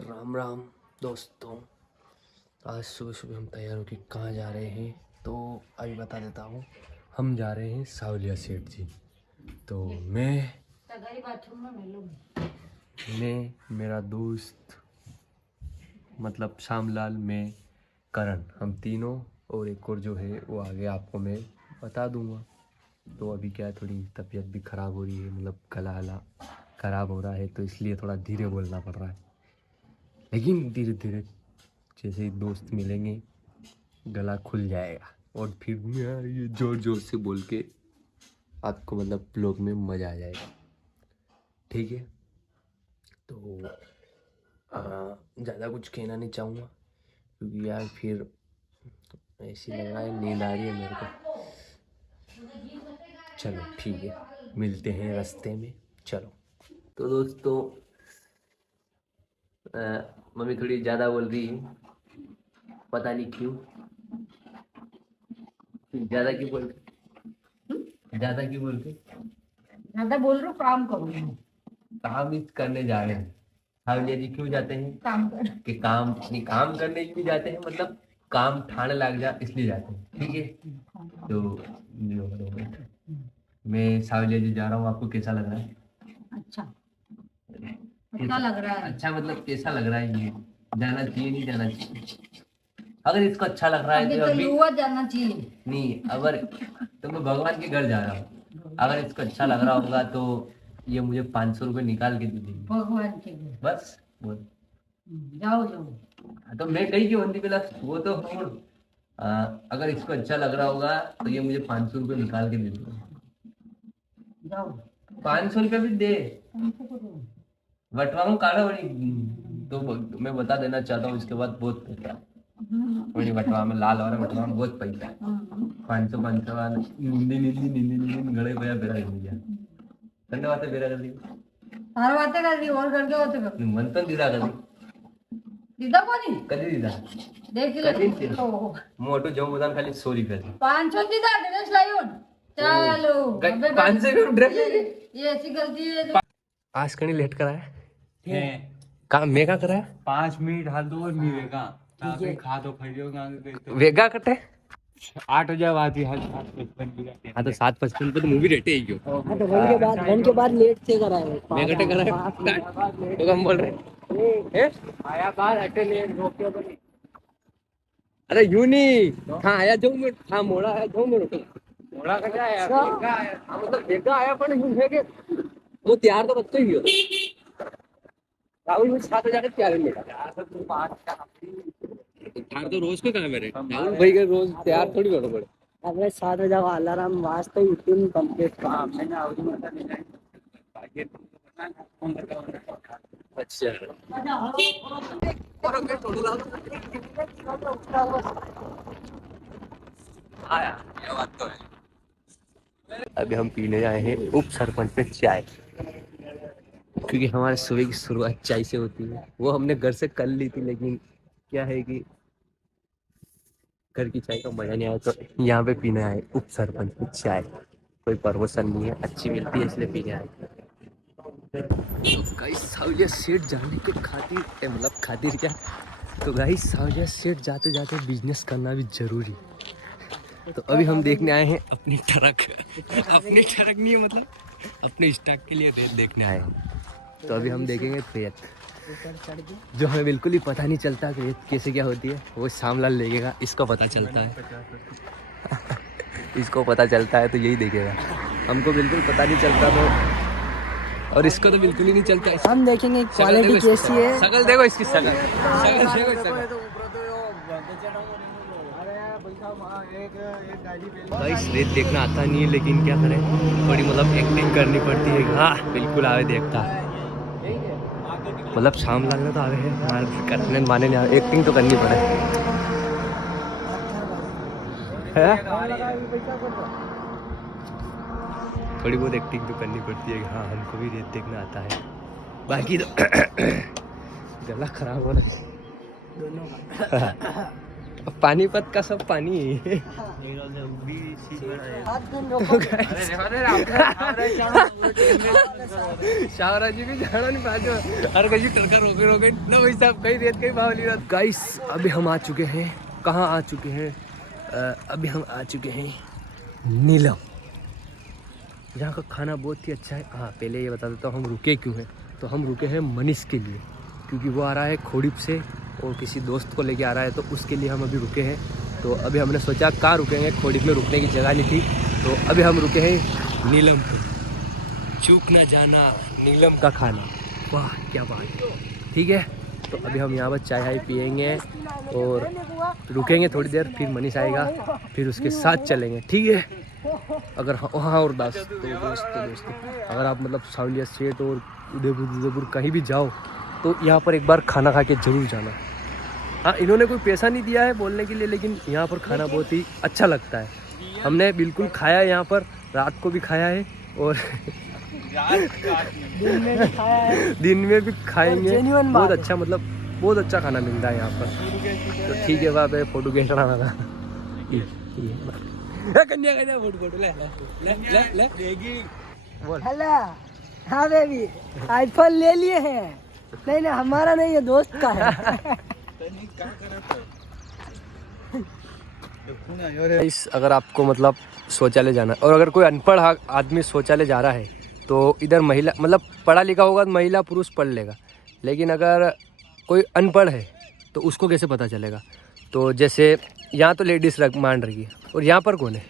राम राम दोस्तों। आज सुबह सुबह हम तैयार होकर कहाँ जा रहे हैं तो अभी बता देता हूँ। हम जा रहे हैं सावलिया सेठ जी। तो मैं मेरा दोस्त मतलब श्यामलाल, मैं, करण, हम तीनों और एक और जो है वो आगे आपको मैं बता दूंगा। तो अभी क्या है, थोड़ी तबीयत भी ख़राब हो रही है, मतलब गला हला ख़राब हो रहा है, तो इसलिए थोड़ा धीरे बोलना पड़ रहा है। लेकिन धीरे धीरे जैसे ही दोस्त मिलेंगे गला खुल जाएगा और फिर मैं ये जोर जोर से बोल के आपको मतलब ब्लॉग में मज़ा आ जाएगा। ठीक है, तो ज़्यादा कुछ कहना नहीं चाहूँगा क्योंकि यार फिर ऐसी लग रहा है, नींद आ रही है मेरे को। चलो ठीक है, मिलते हैं रास्ते में। चलो तो दोस्तों, मम्मी थोड़ी ज़्यादा बोल रही है, पता नहीं क्यों। ज़्यादा क्यों बोल ज़्यादा क्यों बोल के ज्यादा बोल रहा हूँ, काम करूँगी। काम ही करने जा रहे हैं। सावलिया जी क्यों जाते हैं काम कर कि काम नहीं, काम करने क्यों जाते हैं, मतलब काम ठाण लग जा इसलिए जाते हैं। ठीक है, तो मैं सावलिया जी जा रहा हूँ। आपको कैसा लग रहा है? अच्छा अच्छा लग रहा है। अच्छा मतलब कैसा लग रहा है? ये जाना चाहिए नहीं जाना चाहिए? अगर इसको अच्छा लग रहा है तो अभी युवा जाना चाहिए नहीं, अगर तो मैं भगवान के घर जा रहा हूँ, अगर इसको अच्छा लग रहा होगा तो ये मुझे 500 रुपये निकाल के दे देंगे भगवान के लिए। बस बोल। जाओ जाओ। तो मैं कही क्यों बंदी पिला वो तो छोड़। अगर इसको अच्छा लग रहा होगा तो ये मुझे 500 रुपये निकाल के दे देगा। जाओ 500 रुपये भी दे, बटवाऊँ काढ़ा बड़ी। तो मैं बता देना चाहता हूँ, इसके बाद बहुत पैसा बड़ी बटवा में, लाल वाला बटवा में बहुत पैसा है। 500 निंदी निंदी निंदी निंदी गड़े भैया बेरा कर दिया। ठंडे बातें बेरा कर दी, सारी बातें कर दी और करके होते कर मन तो दीदा कर दी, दीदा कोनी कधी दीदा देख कधी ले तो मोटो जाऊं बदान खाली सोरी कर 500 दीदा ड्रेस लायोन। चलो 500 रुपये ड्रेस ये ऐसी गलती है। आज कहीं लेट कराया है काम मैं का कराया 5 मिनट हाल दो और नहीं वेगा ताकि खा तो खरीदोगा वेगा कटे 8 बजे आती हाल 7:55 की रहती है। हाँ तो 7:55 पे तो मूवी रेटे ही क्यों तो घंटे के बाद लेट से कराए। मैं कटे कराया तो हम बोल रहे हैं आया बाहर हटे लेट रोके बनी अरे यूं नहीं। हाँ आया जाऊँ मैं, हाँ मोड़ा आया जाऊँ मैं थोड़ा कटा आया वेगा आया हाँ मतलब वेगा आया पर यूं है कि वो तैयार तो बच्चे ही हो राहुल में 7 बजे तैयार है मेरा। तैयार तो रोज को कहा मेरे राहुल भाई के रोज तैयार थोड़ी होना पड़े। अगले 7 बजे का अलार्म वास्ते इतनी कंप्लीट काम मैंने आउट मत नहीं अच्छा आया, ये बात तो है। अभी हम पीने आए हैं उप सरपंच पे चाय, क्योंकि हमारे सुबह की शुरुआत चाय से होती है। वो हमने घर से कर ली थी, लेकिन क्या है कि घर की चाय का मजा नहीं आया, तो यहाँ पे पीने आए उप सरपंच पे चाय। कोई प्रमोशन नहीं है, अच्छी मिलती है इसलिए पीने आए। तो गाइस सावलिया सेठ जाने के खातिर मतलब खातिर क्या, तो गाइस सावलिया सेठ जाते जाते बिजनेस करना भी जरूरी। तो अभी हम देखने आए हैं अपनी ट्रक अपनी ट्रक नहीं है, मतलब अपने स्टॉक के लिए रेट देखने आए हैं। तो अभी हम देखेंगे रेत, जो हमें बिल्कुल ही पता नहीं चलता कि रेत कैसे क्या होती है, वो श्यामलाल देखेगा, इसको पता चलता है इसको पता चलता है तो यही देखेगा, हमको बिल्कुल पता नहीं चलता। तो और इसको तो बिल्कुल ही नहीं चलता है। हम देखेंगे क्वालिटी कैसी है। शकल देखो इसकी, शकल देखो शकल। गाइस रेत देखना आता नहीं है, लेकिन क्या करें, थोड़ी मतलब एक्टिंग करनी पड़ती है। हाँ बिल्कुल आवे देखता, मतलब श्यामलाल ने तो आवे है, हमारे करने माने नहीं, एक्टिंग तो करनी पड़े है? थोड़ी बहुत एक्टिंग तो करनी पड़ती है। हाँ हमको भी रेत देखना आता है, बाकी तो गला खराब हो रहा पानीपत का सब पानी है। शाहरा जी भी जाना नहीं पाजो हर कहीं टरका रोके ना भाई साहब कहीं रेत कहीं बावली रात। गाइस अभी हम आ चुके हैं, कहाँ आ चुके हैं? अभी हम आ चुके हैं नीलम, जहाँ का खाना बहुत ही अच्छा है। हाँ पहले ये बता देता हूँ हम रुके क्यों हैं। तो हम रुके हैं मनीष के लिए, क्योंकि वो आ रहा है खोड़िप से और किसी दोस्त को लेके आ रहा है, तो उसके लिए हम अभी रुके हैं। तो अभी हमने सोचा कहाँ रुकेंगे, खोड़िप में रुकने की जगह नहीं थी, तो अभी हम रुके हैं नीलम पे। चूक ना जाना नीलम का खाना, वाह क्या बात है। ठीक है तो अभी हम यहाँ पर चाय हाय पियेंगे और रुकेंगे थोड़ी देर, फिर मनीष आएगा, फिर उसके साथ चलेंगे। ठीक है अगर हाँ और दोस्त अगर आप मतलब सावलिया सेठ और उदयपुर कहीं भी जाओ तो यहाँ पर एक बार खाना खा के ज़रूर जाना। हाँ इन्होंने कोई पैसा नहीं दिया है बोलने के लिए, लेकिन यहाँ पर खाना बहुत ही अच्छा लगता है। हमने बिल्कुल खाया है यहाँ पर, रात को भी खाया है और दिन में भी खाएंगे। बहुत अच्छा मतलब बहुत अच्छा खाना मिलता है यहाँ पर। तो ठीक है वहाँ पे फोटो खींचना था। कन्या फोटो ले हेलो हाँ बेबी आईफोन ले लिए हैं। नहीं नहीं हमारा नहीं है दोस्त का है। अगर आपको मतलब शौचालय जाना और अगर कोई अनपढ़ आदमी शौचालय जा रहा है तो इधर महिला मतलब पढ़ा लिखा होगा तो महिला पुरुष पढ़ लेगा, लेकिन अगर कोई अनपढ़ है तो उसको कैसे पता चलेगा? तो जैसे यहाँ तो लेडीज़ मान रही है और यहाँ पर कौन है?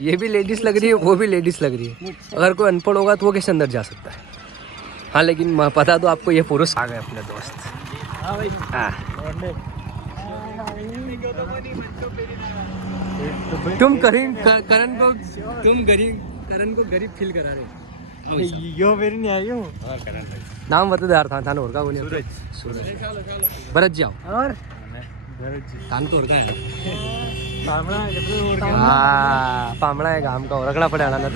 ये भी लेडीज़ लग रही है, वो भी लेडीज़ लग रही है। अगर कोई अनपढ़ होगा तो वो कैसे अंदर जा सकता है? हाँ लेकिन पता तो आपको ये पुरुष आ गए अपने दोस्त। तुम करण को गरीब फील करा रहे यो मेरी नहीं आई हूँ। नाम बता दे यार था और का बोले सूरज भरत जाओ और तान तो और का है पामड़ा है गांव का और रखना पड़ेगा ना।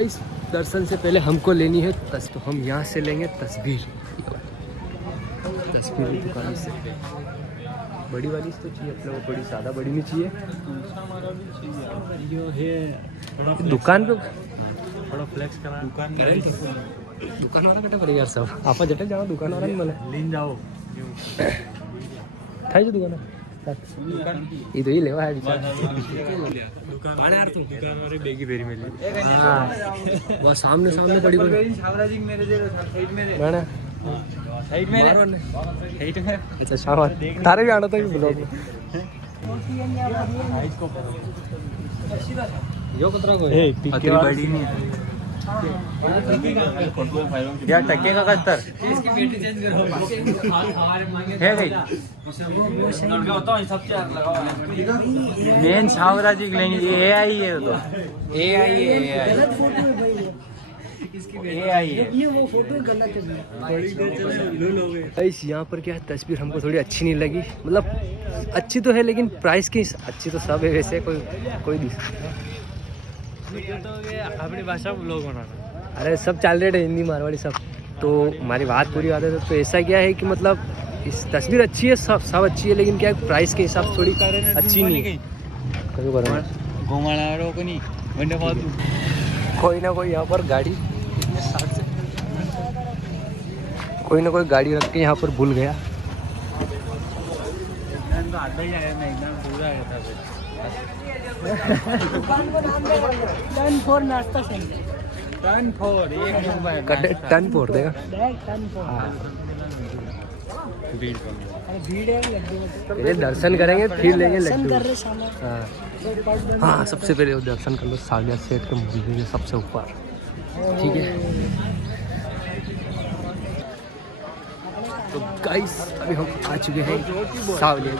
इस दर्शन से पहले हमको लेनी है तो हम यहाँ से लेंगे तस्वीर की दुकान से। बड़ी वाली तो चाहिए अपने को, थोड़ी ज़्यादा बड़ी नहीं चाहिए। दुकान पे थोड़ा फ्लेक्स करा दुकान वाला कटा पड़ेगा यार सब आप जटे जाओ दुकान वाला नहीं बोले लीन जाओ खाई जो दुकान ये तो ही लेवा है दुकान यार तुम दुकान वाले बेगी बेरी में ले। हाँ वो सामने पड़ी बड़ी छावरा जी मेरे जे साइड में ना साइड में अच्छा शाबाश तारे भी आना था ब्लॉग यो कतरा को है अतरी बड़ी नहीं है यार टक्के का कत्तर इसकी बेटी चेंज करो है गई मेन छावरा जी लेंगे एआई है तो एआई है वो फोटो गलत है। यहाँ पर क्या है तस्वीर हमको थोड़ी अच्छी नहीं लगी, मतलब अच्छी तो है लेकिन प्राइस की अच्छी तो सब है वैसे कोई अपनी भाषा में लोग बनाना। अरे सब चाल रहे हिंदी मारवाड़ी सब, तो हमारी बात पूरी बात है। तो ऐसा क्या है कि मतलब इस तस्वीर अच्छी है सब अच्छी है, लेकिन क्या है प्राइस के हिसाब से थोड़ी अच्छी नहीं है। कोई ना कोई यहाँ पर गाड़ी कोई ना कोई गाड़ी रख के यहाँ पर भूल गया। दुकान को नाम दे टर्न फॉर नाश्ता सेंटर। टर्न फोर एक नंबर टन फोड़ देगा। टर्न फॉर भीड़ है लड्डू पहले दर्शन करेंगे फिर लेंगे लड्डू। कर रहे सामान। हाँ सबसे पहले दर्शन कर लो सालिया सेठ के मंदिर के सबसे ऊपर। ठीक है तो गाइस अभी हम आ चुके हैं सावलिया।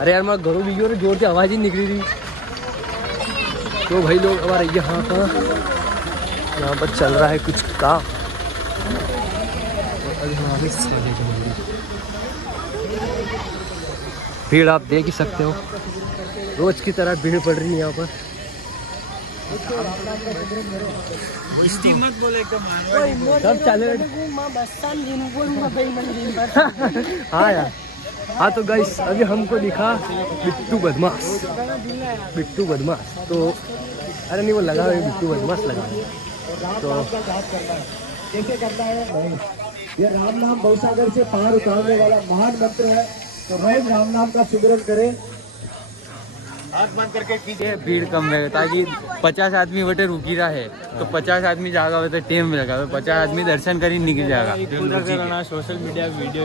अरे यार मैं घरों भी और जोर से आवाज़ ही निकली थी। तो भाई लोग हमारे यहाँ पर चल रहा है कुछ काम। अभी हम आगे सावलिया के मंदिर, भीड़ आप देख ही सकते हो, रोज की तरह भीड़ पड़ रही है यहाँ पर। स्टीम मत बोले एकदम सब चले मां बस्तान दिन बोलूंगा भाई मन दिन भर हाँ यार, हाँ तो गाइस अभी हमको दिखा बिट्टू बदमाश। बिट्टू बदमाश तो अरे नहीं वो लगा हुआ है, बिट्टू बदमाश लगा हुआ है। तो कैसे करना है नहीं, ये राम नाम भवसागर से पार उतारने वाला महान मंत्र है। तो रोज राम नाम का सिमरन करें। भीड़ कम है ताकि 50 आदमी वटे रुकी रहा है तो 50 आदमी जागा हुआ तो टेम लगा 50 आदमी दर्शन कर निकल जाएगा। सोशल मीडिया वीडियो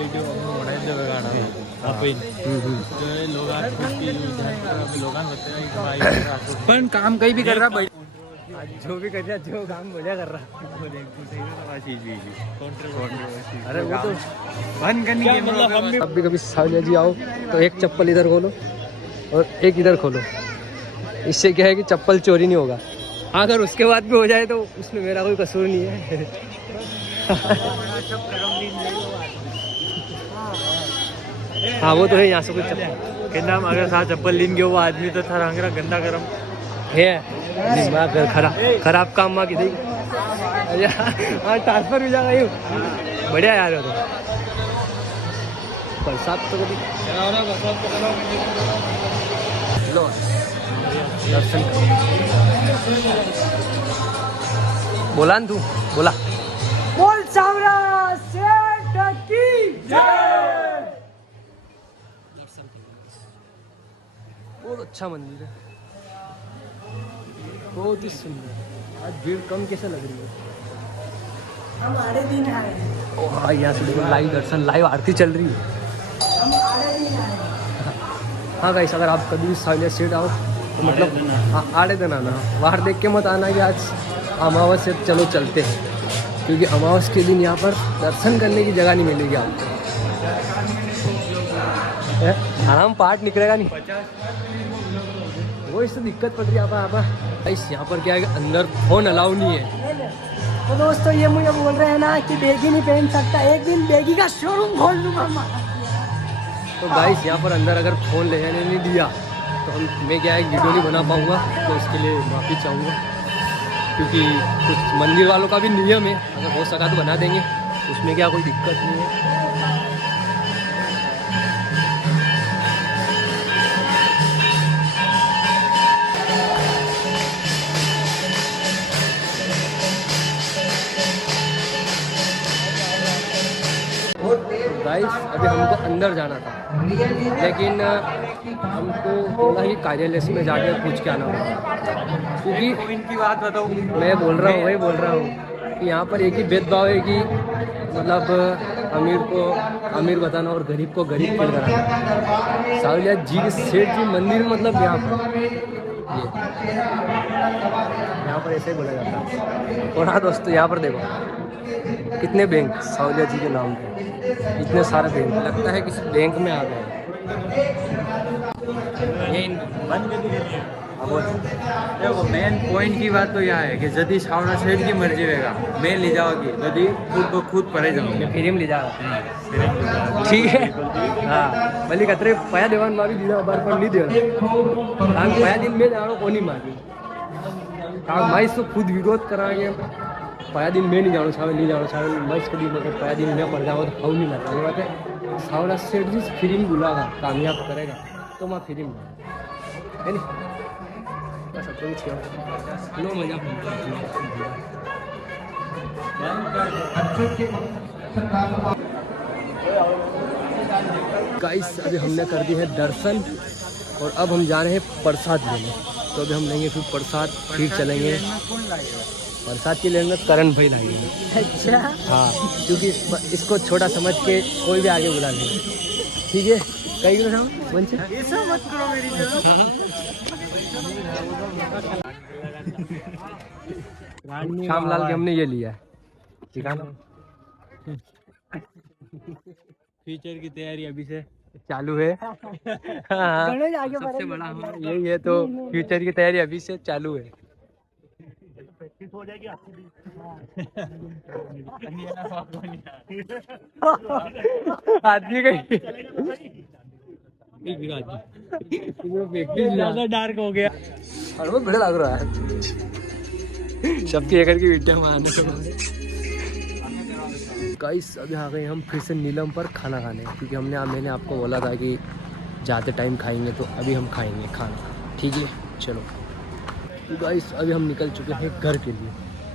पण काम कहीं भी कर रहा भाई, जो भी कर रहा जो काम बढ़िया कर रहा। अरे वो तो बंद करनी है। कभी कभी सावलिया जी आओ तो एक चप्पल इधर खोलो और एक इधर खोलो, इससे क्या है कि चप्पल चोरी नहीं होगा। अगर उसके बाद भी हो जाए तो उसमें मेरा कोई कसूर नहीं है। हाँ वो तो है, यहाँ से कुछ कहना अगर साथ चप्पल लीन गया वो आदमी तो था रंगरा गंदा गरम है दिमाग खराब काम माँ की देगी। हाँ ट्रांसफर भी जाएगा ये बढ़िया यार हो तो बरसात तो कभी लो दर्शन बोला ना तू बोला बोल सावरा सेठ की जय। बहुत अच्छा मंदिर है, बहुत ही सुंदर। आज भीड़ कम कैसे लग रही है? हमारे दिन आए ओ हाँ यहाँ से देखो लाइव दर्शन, लाइव आरती चल रही है। हमारे दिन आए। हाँ गाइस अगर आप कभी भी सावलिया सेठ आओ तो मतलब हाँ आड़े दिन आना, बाहर देख के मत आना कि आज अमावस है चलो चलते हैं, क्योंकि अमावस के दिन यहाँ पर दर्शन करने की जगह नहीं मिलेगी आपको। आराम पार्ट निकलेगा नहीं, वो इससे दिक्कत पड़ रही है यहाँ पर क्या है कि अंदर फोन अलाउ नहीं है। तो दोस्तों ये मुझे बोल रहे हैं ना कि बेगी नहीं पहन सकता, एक दिन बेगी का शोरूम खोल दूंगा। तो गाइस यहाँ पर अंदर अगर फ़ोन ले जाने नहीं दिया तो मैं क्या है वीडियो नहीं बना पाऊँगा, तो इसके लिए माफ़ी चाहूँगा, क्योंकि कुछ मंदिर वालों का भी नियम है, अगर हो सका तो बना देंगे, उसमें क्या कोई दिक्कत नहीं है। गाइस अभी हमको अंदर जाना था, लेकिन हमको बोला कि कार्यालय में जाके पूछ के आना होगा, क्योंकि इनकी बात बताऊँ मैं बोल रहा हूँ वही बोल रहा हूँ कि यहाँ पर एक ही भेदभाव है कि मतलब अमीर को अमीर बताना और गरीब को गरीब फील कराना। सावलिया जी के सेठ जी मंदिर मतलब यहाँ पर ऐसे ही बोला जाता है। और हाँ दोस्तों यहाँ पर देखो कितने बैंक सावलिया जी के नाम पे, इतने सारे बैंक, लगता है किसी बैंक में आ गए। देखो मेन पॉइंट की बात तो यह है कि यदि सावरा सेठ की मर्जी रहेगा मैं ले जाओगी, यदि खुद को खुद परे जाऊंगी फिर हम ले जाओ ठीक है। हाँ भले कतरे पया देवान मांगी दीदा बार पर नहीं देना, पया दिन में जानो को नहीं मांगी, मैं इसको खुद विरोध कराएंगे। पया दिन में नहीं जानो छावे नहीं जानो छावे मैं इसके दिन अगर पया दिन में पड़ जाओ तो हाउ नहीं लगता। ये बात है सावरा सेठ जी फिल्म बुलागा कामयाब करेगा तो मैं फिल्म है नहीं बस अब कुछ लो मजा। गाइस अभी हमने कर दी है दर्शन और अब हम जा रहे हैं प्रसाद लेने, तो अभी हम लेंगे फिर प्रसाद, फिर चलेंगे प्रसाद की लेने करण भाई लाएंगे। अच्छा हाँ क्योंकि इसको छोटा समझ के कोई भी आगे बुला लेंगे, ठीक है। कहीं ना मंच ऐसा मत करो मेरी श्यामलाल के हमने ये लिया है चिकन। फ्यूचर की तैयारी अभी से चालू है। हाँ, सबसे बड़ा यही है, तो फ्यूचर की तैयारी अभी से चालू है। आदमी का ज्यादा डार्क हो गया। और वो बड़ा लग रहा है सबकी एक की वीडियो मारने के बाद। गाइस अभी आ गए हम फिर से नीलम पर खाना खाने, क्योंकि मैंने आपको बोला था कि जाते टाइम खाएंगे, तो अभी हम खाएंगे खाना, ठीक है। चलो तो गाइस अभी हम निकल चुके हैं घर के लिए,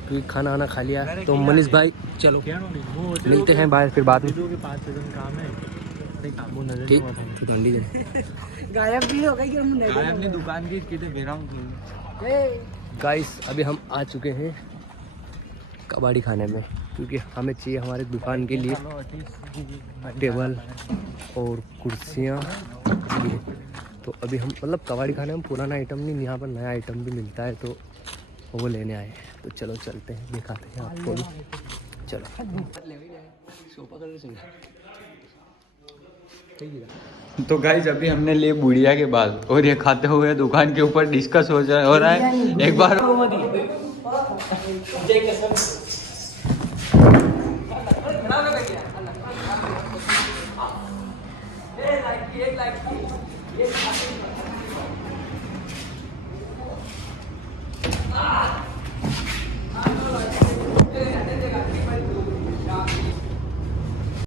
क्योंकि खाना वाना खा लिया। तो मनीष भाई चलो मिलते हैं बाहर फिर बाद में, ठीक। तो ठंडी गायब भी हो गई कि हम नहीं अपनी दुकान की गाइस अभी हम आ चुके हैं कबाड़ी खाने में, क्योंकि हमें चाहिए हमारे दुकान के लिए टेबल और कुर्सियाँ भी। तो अभी हम मतलब कबाड़ी खाने में पुराना आइटम नहीं, यहाँ पर नया आइटम भी मिलता है, तो वो लेने आए। तो चलो चलते हैं, दिखाते हैं आपको भी। चलो तो गाइज अभी हमने लिए बुढ़िया के बाल, और ये खाते हुए दुकान के ऊपर डिस्कस हो रहा है। एक बार